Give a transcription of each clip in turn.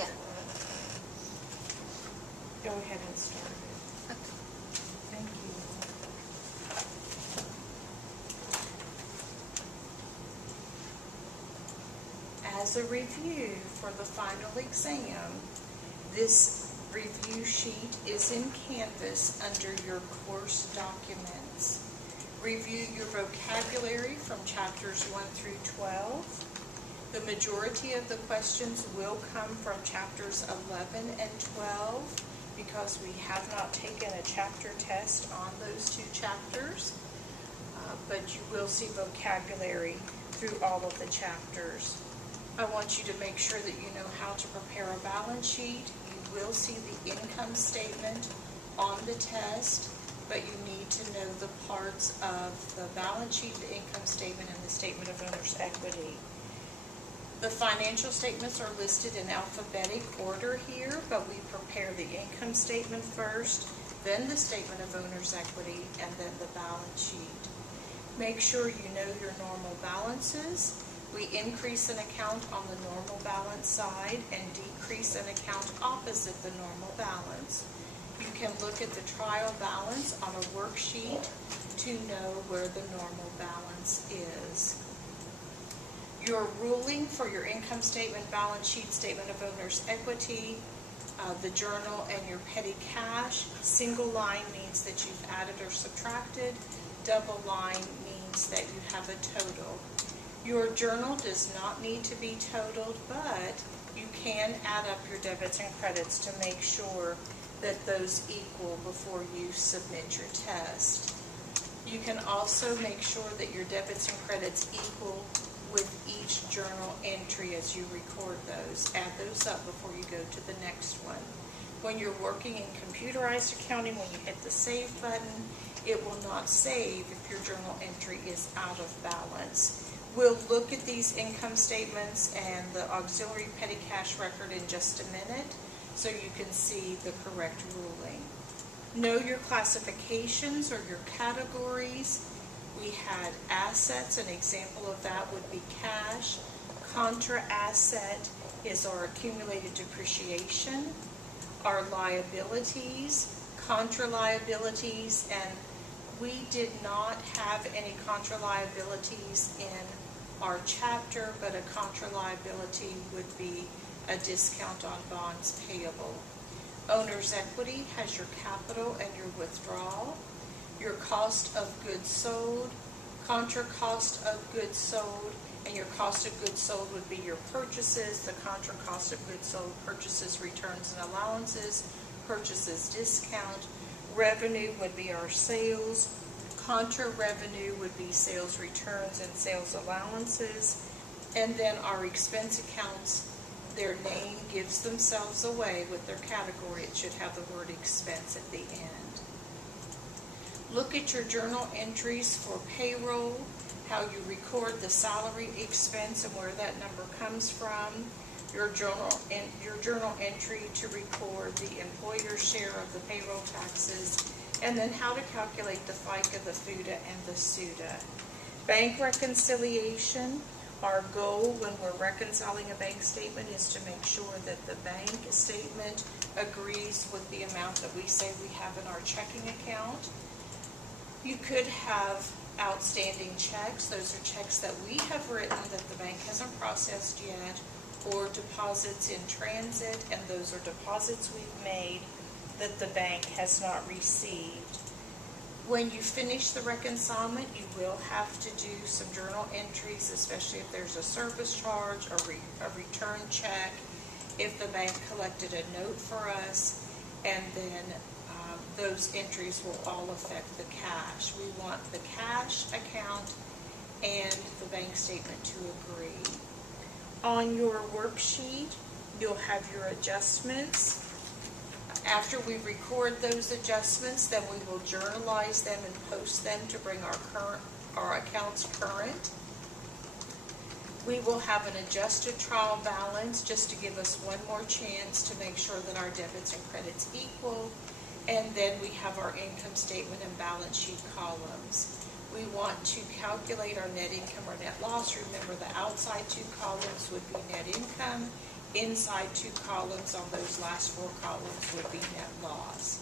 Yeah. Go ahead and start it. Okay. Thank you. As a review for the final exam, this review sheet is in Canvas under your course documents. Review your vocabulary from chapters 1 through 12. The majority of the questions will come from chapters 11 and 12 because we have not taken a chapter test on those two chapters, but you will see vocabulary through all of the chapters. I want you to make sure that you know how to prepare a balance sheet. You will see the income statement on the test, but you need to know the parts of the balance sheet, the income statement, and the statement of owner's equity. The financial statements are listed in alphabetic order here, but we prepare the income statement first, then the statement of owner's equity, and then the balance sheet. Make sure you know your normal balances. We increase an account on the normal balance side and decrease an account opposite the normal balance. You can look at the trial balance on a worksheet to know where the normal balance is. Your ruling for your income statement, balance sheet, statement of owner's equity, the journal, and your petty cash. Single line means that you've added or subtracted. Double line means that you have a total. Your journal does not need to be totaled, but you can add up your debits and credits to make sure that those equal before you submit your test. You can also make sure that your debits and credits equal with each journal entry as you record those. Add those up before you go to the next one. When you're working in computerized accounting, when you hit the save button, it will not save if your journal entry is out of balance. We'll look at these income statements and the auxiliary petty cash record in just a minute so you can see the correct ruling. Know your classifications or your categories. We had assets. An example of that would be cash. Contra asset is our accumulated depreciation. Our liabilities, contra liabilities, and we did not have any contra liabilities in our chapter, but a contra liability would be a discount on bonds payable. Owner's equity has your capital and your withdrawal. Your cost of goods sold, contra cost of goods sold, and your cost of goods sold would be your purchases. The contra cost of goods sold, purchases, returns, and allowances, purchases, discount. Revenue would be our sales. Contra revenue would be sales returns and sales allowances. And then our expense accounts, their name gives themselves away with their category. It should have the word expense at the end. Look at your journal entries for payroll, how you record the salary expense and where that number comes from. Your journal entry to record the employer's share of the payroll taxes, and then how to calculate the FICA, the FUTA, and the SUTA. Bank reconciliation. Our goal when we're reconciling a bank statement is to make sure that the bank statement agrees with the amount that we say we have in our checking account. You could have outstanding checks. Those are checks that we have written that the bank hasn't processed yet, or deposits in transit, and those are deposits we've made that the bank has not received. When you finish the reconcilement, you will have to do some journal entries, especially if there's a service charge or a return check, if the bank collected a note for us, and then those entries will all affect the cash. We want the cash account and the bank statement to agree. On your worksheet, you'll have your adjustments. After we record those adjustments, then we will journalize them and post them to bring our accounts current. We will have an adjusted trial balance just to give us one more chance to make sure that our debits and credits equal. And then we have our income statement and balance sheet columns. We want to calculate our net income or net loss. Remember, the outside two columns would be net income inside 2 columns on those last 4 columns would be net loss.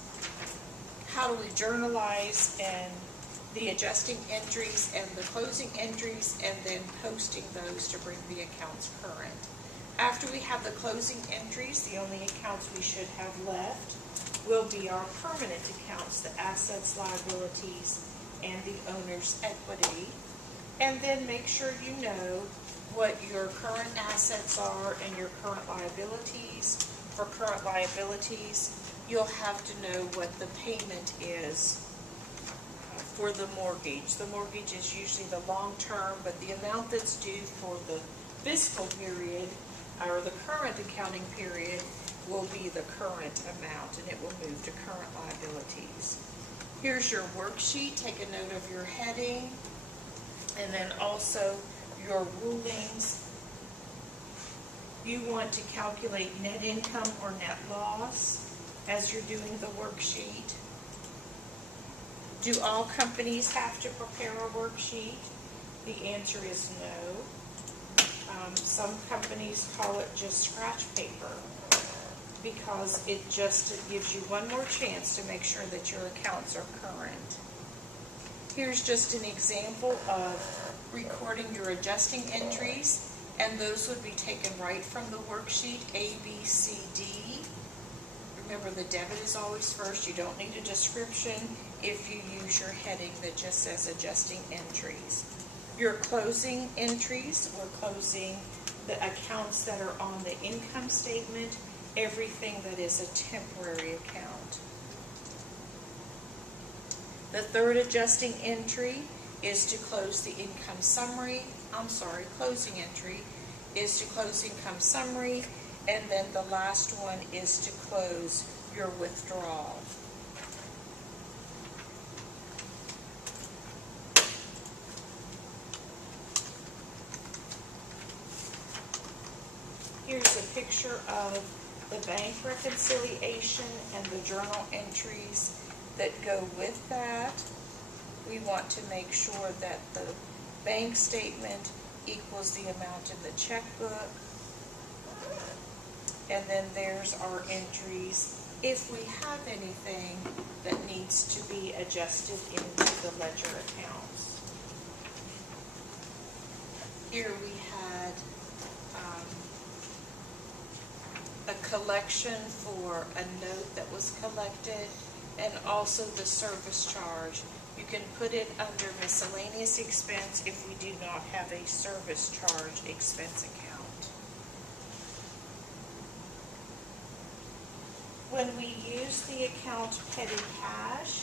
How do we journalize and the adjusting entries and the closing entries, and then posting those to bring the accounts current? After we have the closing entries, the only accounts we should have left will be our permanent accounts, the assets, liabilities, and the owner's equity. And then make sure you know what your current assets are and your current liabilities. For current liabilities, you'll have to know what the payment is for the mortgage. The mortgage is usually the long term, but the amount that's due for the fiscal period or the current accounting period will be the current amount, and it will move to current liabilities. Here's your worksheet. Take a note of your heading, and then also your rulings. You want to calculate net income or net loss as you're doing the worksheet. Do all companies have to prepare a worksheet? The answer is no. Some companies call it just scratch paper because it gives you one more chance to make sure that your accounts are current. Here's just an example of recording your adjusting entries, and those would be taken right from the worksheet, A, B, C, D. Remember, the debit is always first. You don't need a description if you use your heading that just says adjusting entries. Your closing entries, we're closing the accounts that are on the income statement, everything that is a temporary account. The third adjusting entry is to close the income summary. Closing entry is to close income summary, and then the last one is to close your withdrawal. Here's a picture of the bank reconciliation and the journal entries that go with that. We want to make sure that the bank statement equals the amount in the checkbook. And then there's our entries if we have anything that needs to be adjusted into the ledger accounts. Here we had a collection for a note that was collected, and also the service charge. You can put it under miscellaneous expense if we do not have a service charge expense account. When we use the account petty cash,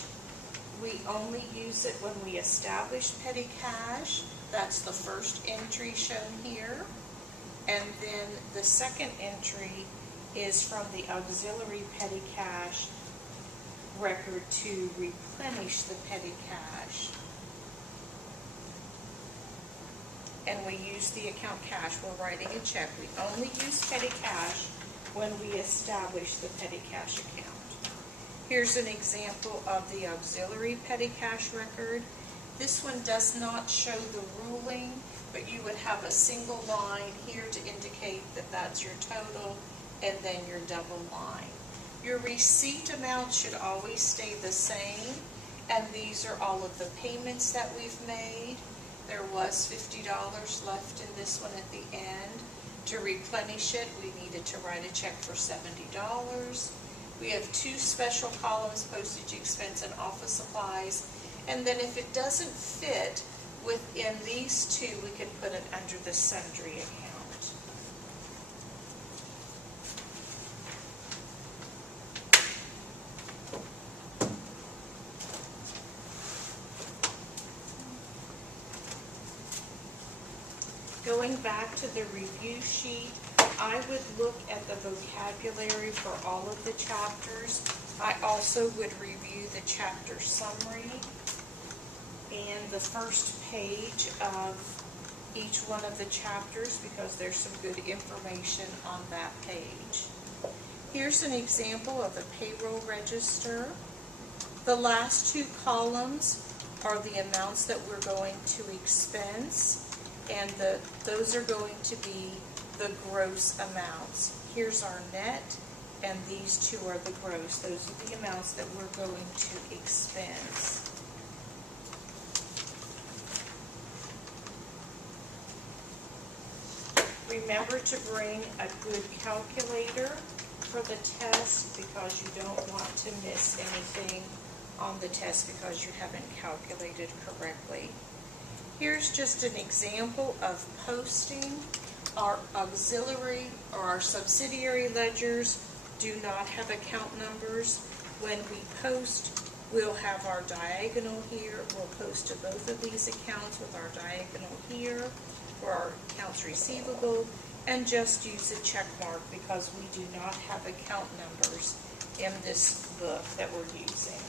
we only use it when we establish petty cash. That's the first entry shown here. And then the second entry is from the auxiliary petty cash record to replenish the petty cash. And we use the account cash. We're writing a check. We only use petty cash when we establish the petty cash account. Here's an example of the auxiliary petty cash record. This one does not show the ruling, but you would have a single line here to indicate that that's your total, and then your double line. Your receipt amount should always stay the same, and these are all of the payments that we've made. There was $50 left in this one at the end. To replenish it, we needed to write a check for $70. We have 2 special columns, postage expense and office supplies, and then if it doesn't fit within these 2, we can put it under the sundry account. Going back to the review sheet, I would look at the vocabulary for all of the chapters. I also would review the chapter summary and the first page of each one of the chapters because there's some good information on that page. Here's an example of the payroll register. The last 2 columns are the amounts that we're going to expense, and those are going to be the gross amounts. Here's our net, and these two are the gross. Those are the amounts that we're going to expense. Remember to bring a good calculator for the test because you don't want to miss anything on the test because you haven't calculated correctly. Here's just an example of posting. Our auxiliary or our subsidiary ledgers do not have account numbers. When we post, we'll have our diagonal here. We'll post to both of these accounts with our diagonal here for our accounts receivable, and just use a check mark because we do not have account numbers in this book that we're using.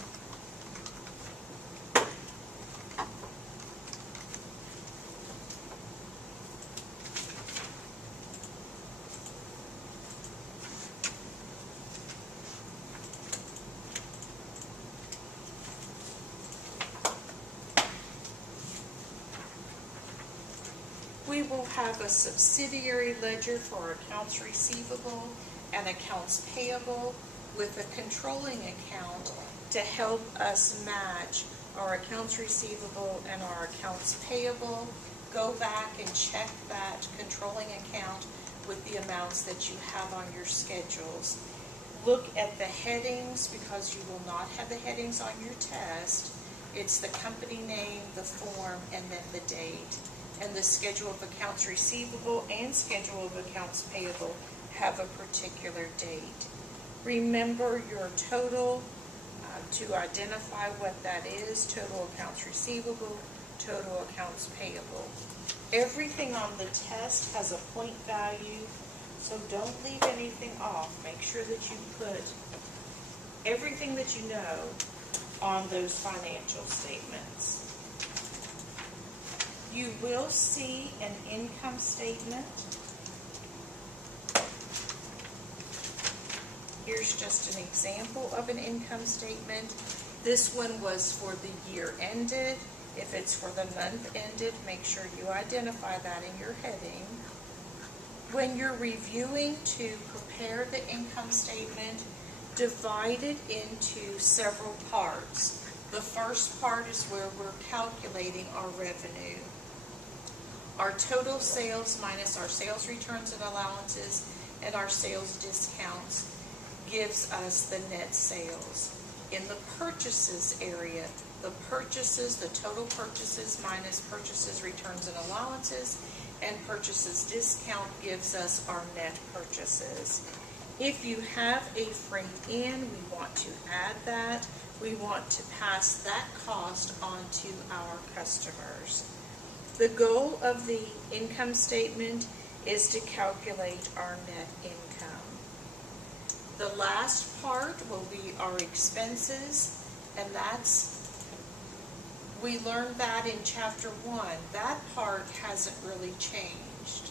We will have a subsidiary ledger for our accounts receivable and accounts payable with a controlling account to help us match our accounts receivable and our accounts payable. Go back and check that controlling account with the amounts that you have on your schedules. Look at the headings because you will not have the headings on your test. It's the company name, the form, and then the date. And the schedule of accounts receivable and schedule of accounts payable have a particular date. Remember your total to identify what that is: total accounts receivable, total accounts payable. Everything on the test has a point value, so don't leave anything off. Make sure that you put everything that you know on those financial statements. You will see an income statement. Here's just an example of an income statement. This one was for the year ended. If it's for the month ended, make sure you identify that in your heading. When you're reviewing to prepare the income statement, divide it into several parts. The first part is where we're calculating our revenue. Our total sales minus our sales returns and allowances and our sales discounts gives us the net sales. In the purchases area, the purchases, the total purchases minus purchases, returns, and allowances, and purchases discount gives us our net purchases. If you have a freight in, we want to add that. We want to pass that cost on to our customers. The goal of the income statement is to calculate our net income. The last part will be our expenses, and we learned that in chapter 1. That part hasn't really changed.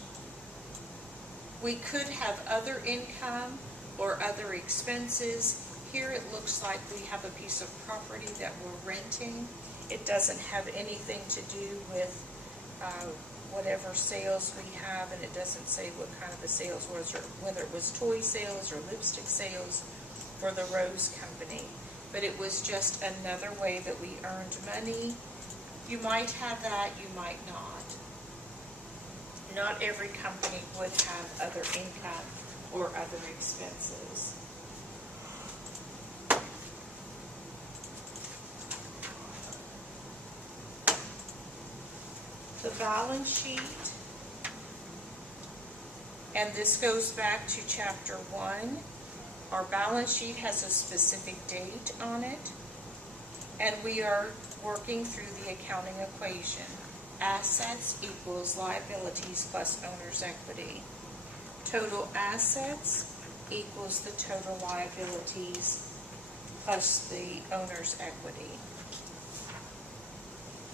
We could have other income or other expenses. Here it looks like we have a piece of property that we're renting. It doesn't have anything to do with whatever sales we have, and it doesn't say what kind of a sales was, or whether it was toy sales or lipstick sales for the Rose Company. But it was just another way that we earned money. You might have that, you might not. Not every company would have other income or other expenses. The balance sheet, and this goes back to chapter 1. Our balance sheet has a specific date on it, and we are working through the accounting equation. Assets equals liabilities plus owner's equity. Total assets equals the total liabilities plus the owner's equity.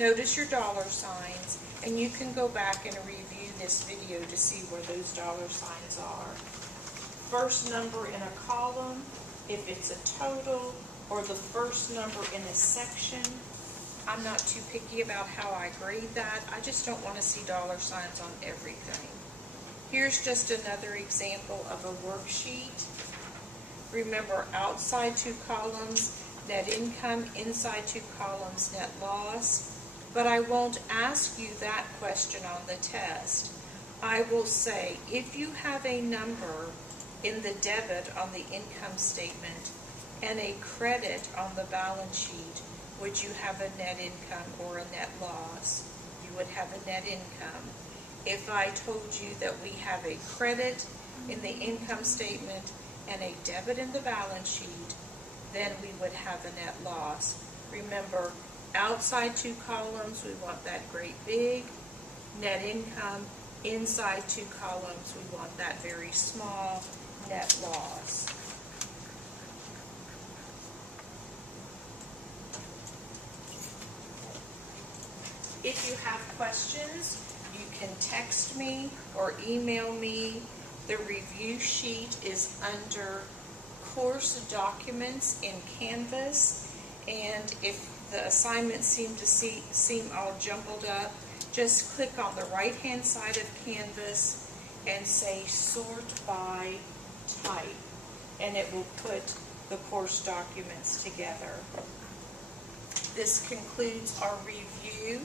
Notice your dollar signs, and you can go back and review this video to see where those dollar signs are. First number in a column, if it's a total, or the first number in a section. I'm not too picky about how I grade that. I just don't want to see dollar signs on everything. Here's just another example of a worksheet. Remember, outside 2 columns, net income, inside 2 columns, net loss. But I won't ask you that question on the test. I will say, if you have a number in the debit on the income statement and a credit on the balance sheet, would you have a net income or a net loss? You would have a net income. If I told you that we have a credit in the income statement and a debit in the balance sheet, then we would have a net loss. Remember, outside 2 columns, we want that great big net income. Inside 2 columns, we want that very small net loss. If you have questions, you can text me or email me. The review sheet is under course documents in Canvas, and if the assignments seem all jumbled up, just click on the right hand side of Canvas and say sort by type, and it will put the course documents together. This concludes our review.